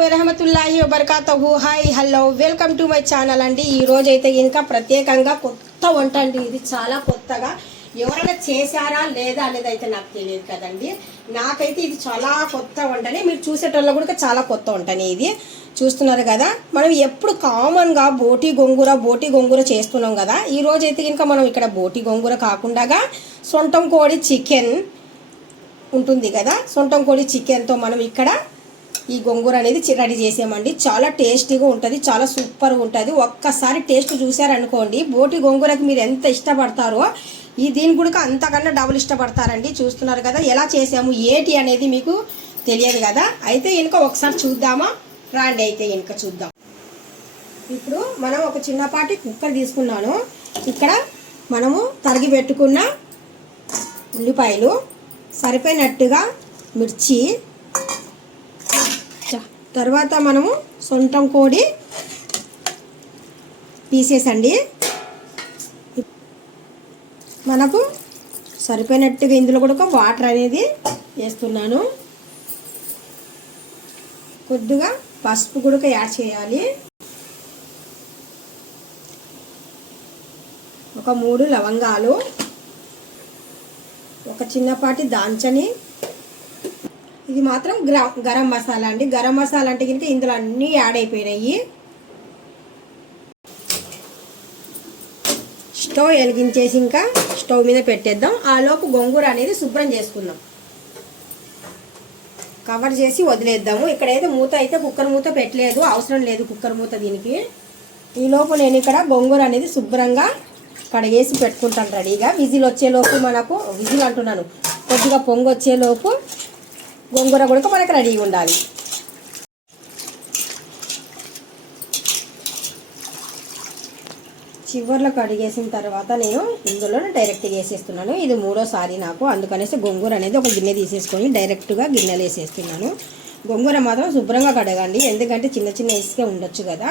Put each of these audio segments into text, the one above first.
వరహమతుల్లాహి వబర్కాతుహు. Hi hello welcome to my channel అండి. ఈ రోజు అయితే ఇంకా ప్రత్యేకంగా కొత్త వంట అండి. ఇది చాలా కొత్తగా ఎవరైనా చేశారా లేదా అనేది అయితే నాకు తెలియదు కదండి. నాకైతే ఇది చాలా కొత్త వంటనే. మీరు చూసేటోళ్ళు కూడా చాలా కొత్త వంటనే. ఇది చూస్తున్నారు కదా, మనం ఎప్పుడు కామన్గా బోటి గోంగూర చేస్తున్నాం కదా. ఈ రోజు అయితే ఇంకా మనం ఇక్కడ బోటి గోంగూర కాకుండా సొంతం కోడి చికెన్ ఉంటుంది కదా, సొంతం కోడి చికెన్తో మనం ఇక్కడ ఈ గోంగూర అనేది రెడీ చేసామండి. చాలా టేస్టీగా ఉంటుంది, చాలా సూపర్గా ఉంటుంది. ఒక్కసారి టేస్ట్ చూసారనుకోండి, బోటి గోంగూరకి మీరు ఎంత ఇష్టపడతారో ఈ దీని కూడా అంతకన్నా డబుల్ ఇష్టపడతారండి. చూస్తున్నారు కదా ఎలా చేసాము ఏటి అనేది మీకు తెలియదు కదా. అయితే ఇంకా ఒకసారి చూద్దామా రాండి. అయితే ఇంకా చూద్దాం. ఇప్పుడు మనం ఒక చిన్నపాటి కుక్కర్ తీసుకున్నాను. ఇక్కడ మనము తరిగి పెట్టుకున్న ఉల్లిపాయలు, సరిపోయినట్టుగా మిర్చి, తర్వాత మనము సొంతం కోడి పీసెస్ అండి. మనకు సరిపోయినట్టుగా ఇందులో కూడా వాటర్ అనేది వేస్తున్నాను. కొద్దిగా పసుపు కూడా యాడ్ చేయాలి. ఒక 3 లవంగాలు, ఒక చిన్నపాటి దాల్చని, ఇది మాత్రం గరం మసాలా అండి. గరం మసాలా అంటే కనుక ఇందులో అన్నీ యాడ్ అయిపోయినాయి. స్టవ్ వెలిగించేసి ఇంకా స్టవ్ మీద పెట్టేద్దాం. ఆ లోపు గోంగూర అనేది శుభ్రం చేసుకుందాం. కవర్ చేసి వదిలేద్దాము. ఇక్కడైతే మూత అయితే కుక్కర్ మూత పెట్టలేదు, అవసరం లేదు కుక్కర్ మూత దీనికి. ఈ లోపు నేను ఇక్కడ గోంగూర అనేది శుభ్రంగా కడిగేసి పెట్టుకుంటాను రెడీగా. విజిల్ వచ్చేలోపు మనకు, విజిల్ అంటున్నాను, కొద్దిగా పొంగు వచ్చేలోపు గోంగూర కూడా మనకు రెడీగా ఉండాలి. చివర్లో కడిగేసిన తర్వాత నేను ఇందులో డైరెక్ట్గా వేసేస్తున్నాను. ఇది 3వ సారి నాకు, అందుకనేసి గోంగూర అనేది ఒక గిన్నె తీసేసుకొని డైరెక్ట్గా గిన్నెలు వేసేస్తున్నాను. గోంగూర మాత్రం శుభ్రంగా కడగండి, ఎందుకంటే చిన్న చిన్న ఇసుకే ఉండొచ్చు కదా.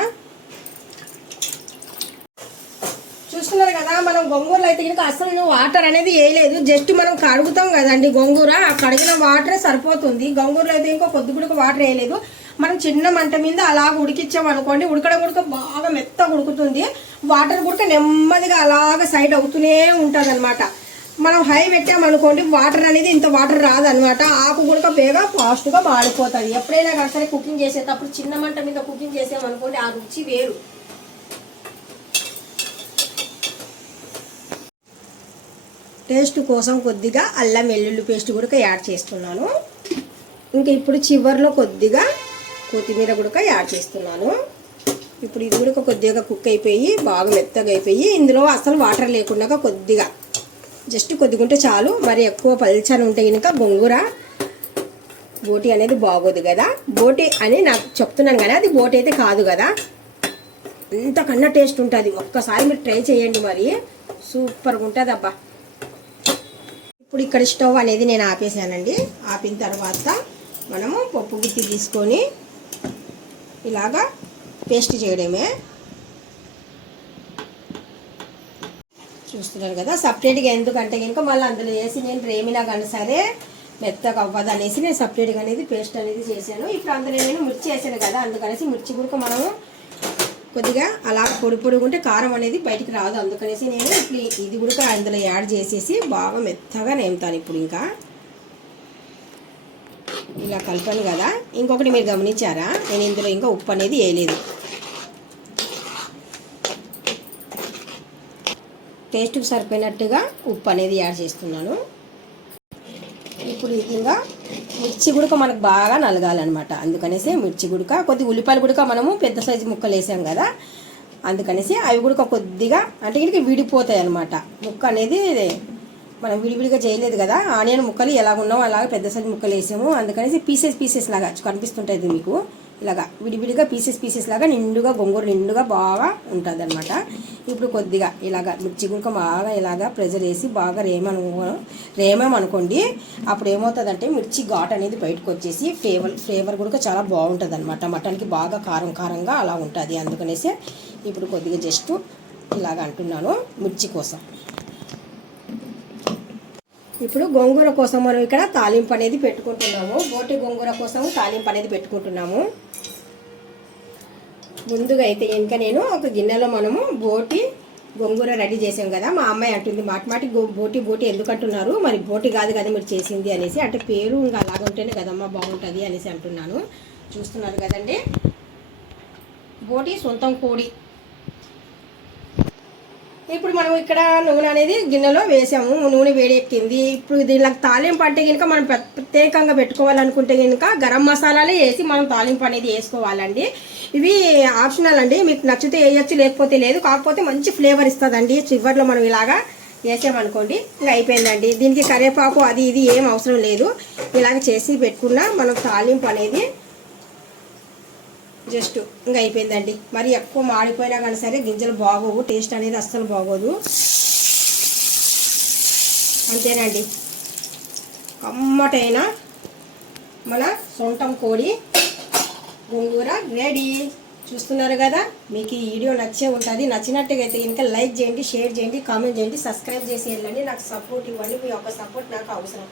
చూస్తున్నారు కదా, మనం గోంగూరలో అయితే కనుక అసలు వాటర్ అనేది వేయలేదు, జస్ట్ మనం కడుగుతాం కదండి గోంగూర, ఆ కడిగిన వాటరే సరిపోతుంది. గోంగూరలో అయితే ఇంకో కొద్దిగా వాటర్ వేయలేదు. మనం చిన్న మంట మీద అలాగ ఉడికిచ్చామనుకోండి, ఉడకడం బాగా మెత్తగా ఉడుకుతుంది. వాటర్ కూడా నెమ్మదిగా అలాగ సైడ్ అవుతూనే ఉంటుంది అనమాట. మనం హై పెట్టామనుకోండి వాటర్ అనేది ఇంత వాటర్ రాదనమాట. ఆకు కూడా బేగా ఫాస్ట్గా మాడిపోతుంది. ఎప్పుడైనా కానీ సరే కుకింగ్ చేసేటప్పుడు చిన్న మంట మీద కుకింగ్ చేసామనుకోండి, ఆ రుచి వేరు. టేస్ట్ కోసం కొద్దిగా అల్లం వెల్లుల్లి పేస్ట్ కూడా యాడ్ చేస్తున్నాను. ఇంకా ఇప్పుడు చివర్లో కొద్దిగా కొత్తిమీర కూడా యాడ్ చేస్తున్నాను. ఇప్పుడు ఇది కూడా కొద్దిగా కుక్ అయిపోయి బాగా మెత్తగా అయిపోయి ఇందులో అసలు వాటర్ లేకుండా కొద్దిగా జస్ట్ కొద్దిగా ఉంటే చాలు. మరి ఎక్కువ పల్చని ఉంటే కనుక గోంగూర బోటి అనేది బాగోదు కదా. బోటి అని నాకు చెప్తున్నాను కానీ అది బోటి అయితే కాదు కదా. అంతకన్నా టేస్ట్ ఉంటుంది. ఒక్కసారి మీరు ట్రై చేయండి, మరి సూపర్గా ఉంటుంది అబ్బా. ఇప్పుడు ఇక్కడ స్టవ్ అనేది నేను ఆపేసానండి. ఆపిన తర్వాత మనము పప్పు గుత్తి తీసుకొని ఇలాగా పేస్ట్ చేయడమే. చూస్తున్నారు కదా, సపరేట్గా ఎందుకంటే కనుక మళ్ళీ అందులో వేసి నేను రేమిలా కానీ సరే మెత్తగా అవ్వదు అనేసి నేను సపరేట్గా అనేది పేస్ట్ అనేది చేశాను. ఇప్పుడు అందులో నేను మిర్చి వేసాను కదా, అందుకనేసి మిర్చి కూడా మనము కొద్దిగా అలా పొడి ఉంటే కారం అనేది బయటికి రాదు. అందుకనేసి నేను ఇప్పుడు ఇది కూడా అందులో యాడ్ చేసేసి బాగా మెత్తగా నేముతాను. ఇప్పుడు ఇంకా ఇలా కలిపాను కదా. ఇంకొకటి మీరు గమనించారా, నేను ఇందులో ఇంకా ఉప్పు అనేది వేయలేదు. టేస్ట్కి సరిపోయినట్టుగా ఉప్పు అనేది యాడ్ చేస్తున్నాను. ఇప్పుడు ఇంకా మిర్చి గుడక మనకు బాగా నలగాలన్నమాట. అందుకనేసి మిర్చి గుడక, కొద్దిగా ఉల్లిపాయలు గుడక మనము పెద్ద సైజు ముక్కలు వేసాం కదా, అందుకనేసి అవి కూడా కొద్దిగా అంటే ఇంటికి విడిపోతాయి అన్నమాట. ముక్క అనేది మనం విడివిడిగా చేయలేదు కదా. ఆనియన్ ముక్కలు ఎలాగ ఉన్నామో అలాగ పెద్ద సైజు ముక్కలు వేసాము. అందుకనేసి పీసెస్ లాగా కనిపిస్తుంటుంది మీకు. ఇలాగా విడివిడిగా పీసెస్ లాగా నిండుగా గోంగూర నిండుగా బాగా ఉంటుంది అనమాట. ఇప్పుడు కొద్దిగా ఇలాగా మిర్చి గుంక బాగా ఇలాగా ప్రెజర్ వేసి బాగా రేమనుకోండి. అప్పుడు ఏమవుతుందంటే మిర్చి ఘాట్ అనేది బయటకు వచ్చేసి ఫ్లేవర్ కూడా చాలా బాగుంటుంది అనమాట. మటన్కి బాగా కారంగా అలా ఉంటుంది. అందుకనేసి ఇప్పుడు కొద్దిగా జస్ట్ ఇలాగ అంటున్నాను మిర్చి కోసం. ఇప్పుడు గోంగూర కోసం మనం ఇక్కడ తాలింపు అనేది పెట్టుకుంటున్నాము. బోటి గోంగూర కోసం తాలింపు అనేది పెట్టుకుంటున్నాము. ముందుగా అయితే ఇంకా నేను ఒక గిన్నెలో మనము బోటి గోంగూర రెడీ చేసాం కదా. మా అమ్మాయి అంటుంది మాటి బోటి బోటి ఎందుకు అంటున్నారు, మరి బోటి కాదు కదా మీరు చేసింది అనేసి. అంటే పేరు ఇంకా అలాగ ఉంటేనే కదమ్మా బాగుంటుంది అనేసి అంటున్నాను. చూస్తున్నారు కదండి, బోటి సొంతం కోడి. ఇప్పుడు మనం ఇక్కడ నూనె అనేది గిన్నెలో వేసాము, నూనె వేడెక్కింది. ఇప్పుడు దీనికి తాలింపు అంటే కనుక మనం ప్రత్యేకంగా పెట్టుకోవాలనుకుంటే కనుక గరం మసాలాలే వేసి మనం తాలింపు అనేది వేసుకోవాలండి. ఇవి ఆప్షనల్ అండి, మీకు నచ్చితే వేయచ్చు లేకపోతే లేదు. కాకపోతే మంచి ఫ్లేవర్ ఇస్తుందండి. చివరిలో మనం ఇలాగా వేసామనుకోండి ఇంకా అయిపోయిందండి. దీనికి కరివేపాకు అది ఇది ఏం అవసరం లేదు. ఇలాగ చేసి పెట్టుకున్న మనం తాలింపు అనేది జస్ట్ ఇంకా అయిపోయిందండి. మరి ఎక్కువ మాడిపోయినా కానీ సరే గింజలు బాగోవు, టేస్ట్ అనేది అస్సలు బాగోదు. అంతేనండి, కమ్మటైన మన సొంతం కోడి గోంగూర రెడీ. చూస్తున్నారు కదా, మీకు ఈ వీడియో నచ్చే ఉంటుంది. నచ్చినట్టుగా అయితే ఇంకా లైక్ చేయండి, షేర్ చేయండి, కామెంట్ చేయండి, సబ్స్క్రైబ్ చేసి వెళ్ళండి. నాకు సపోర్ట్ ఇవ్వండి. మీ యొక్క సపోర్ట్ నాకు అవసరం.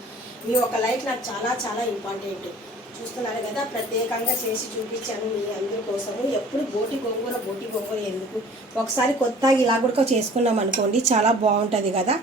మీ యొక్క లైక్ నాకు చాలా చాలా ఇంపార్టెంట్. చూస్తున్నారు కదా, ప్రత్యేకంగా చేసి చూపించాను మీ అందరి కోసము. ఎప్పుడు బోటి గోంగూర ఎందుకు, ఒకసారి కొత్తగా ఇలా కూడా చేసుకున్నాం అనుకోండి, చాలా బాగుంటుంది కదా.